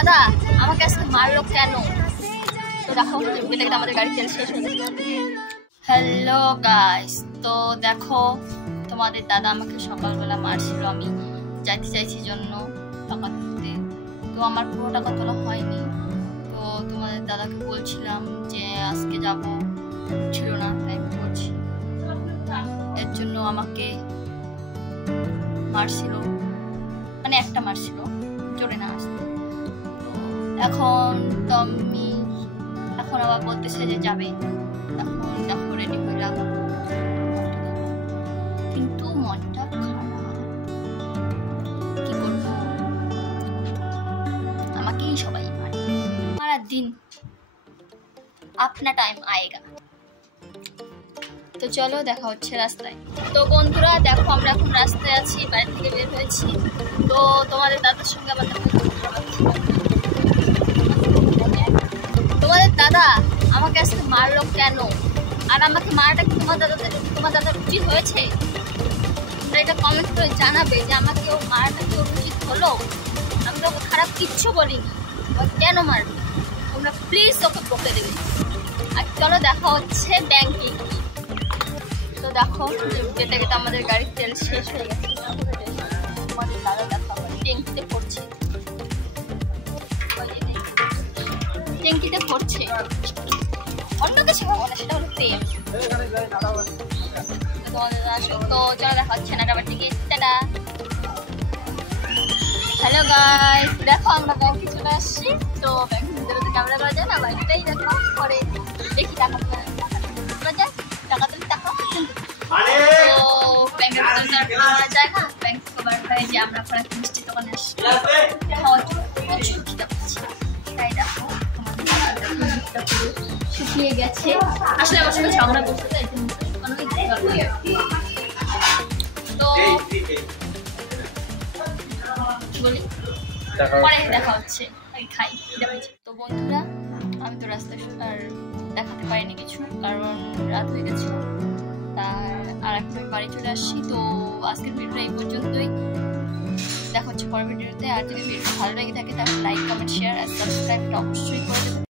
দাদা আমাকে আজকে মারলো কেন? তো দেখো আমাদের গাড়ি তেল শেষ হয়ে গেছে। হ্যালো গাইস, তো দেখো তোমাদের দাদা আমাকে সকালবেলা মারছিল, আমি যাইতে চাইছি জন্য টাকা তুলতে, তো আমার পুরো টাকা তোলা হয়নি। তো তোমাদের দাদাকে বলছিলাম যে আজকে যাব, ছিল না, তাই বলছি এর জন্য আমাকে মারছিল, মানে একটা মারছিল, জোরে না আসতে। এখন তো আমি এখন আবার বলতেছে যে যাবে, এখন দেখো রেডি হইলাম, কিন্তু মনটা খারাপ, কি করবো, আমাকেই সবাই মারে, সারা দিন আপনা টাইম আয়েগা। তো চলো দেখা হচ্ছে রাস্তায়। তো বন্ধুরা দেখো আমরা এখন রাস্তায় আছি, বাড়ি থেকে বের হয়েছি। তো তোমাদের দাদার সঙ্গে আবার তোমাদের দাদা আমাকে আজকে মারলো কেন, আর আমাকে মারাটা কি তোমার দাদার উচিত হয়েছে? তোমরা এটা কমেন্ট করে জানাবে যে আমাকে ও মারাটা কি উচিত হলো। আমি তো ওকে খারাপ কিচ্ছু বলিনি, কেন মারবে? তোমরা প্লিজ ওকে বকে দেবে। আর চলো দেখা হচ্ছে ব্যাংকে। তো দেখো যেতে যেতে আমাদের গাড়ির তেল শেষ হয়ে গেছে, তোমাদের দাদা দেখো ট্যাঙ্কিতে পড়ছে, ট্যাঙ্কিতে পড়ছে, অন্য কিছু হবে না, সেটা হলো প্রেম। তোমাদের আসো, তো চলো দেখা হচ্ছে নাটাবাটি গিয়ে। টাটা। হ্যালো গাইস, দেখো আমরা ব্যাংকে চলে আসছি। তো ব্যাংকের ভিতরে তো ক্যামেরা করা যায় না, বাইকটাই দেখো, পরে দেখি টাকা তোলা যায়, টাকা তুলি টাকা। তো ব্যাংকের ভিতরে তো আর যায় না, ব্যাংক থেকে বার হয়ে যে আমরা পরে মিষ্টি দোকানে আসছি, খাওয়ার জন্য প্রচুর খিদা পাচ্ছি, তাই দেখো শুকিয়ে গেছে। আসলে আমার সঙ্গে ঝগড়া করতে চাই, তো বলি পরে দেখা হচ্ছে, খাই। তো বন্ধুরা আমি তো রাস্তায় আর দেখাতে পারিনি কিছু, কারণ রাত হয়ে গেছে, আর এখন বাড়ি চলে আসছি। তো আজকের ভিডিওটা এই পর্যন্তই, দেখা হচ্ছে পরের ভিডিওতে। আর যদি ভিডিওটা ভালো লেগে থাকে তাহলে লাইক, কমেন্ট, শেয়ার আর সাবস্ক্রাইবটা অবশ্যই করে দেবেন।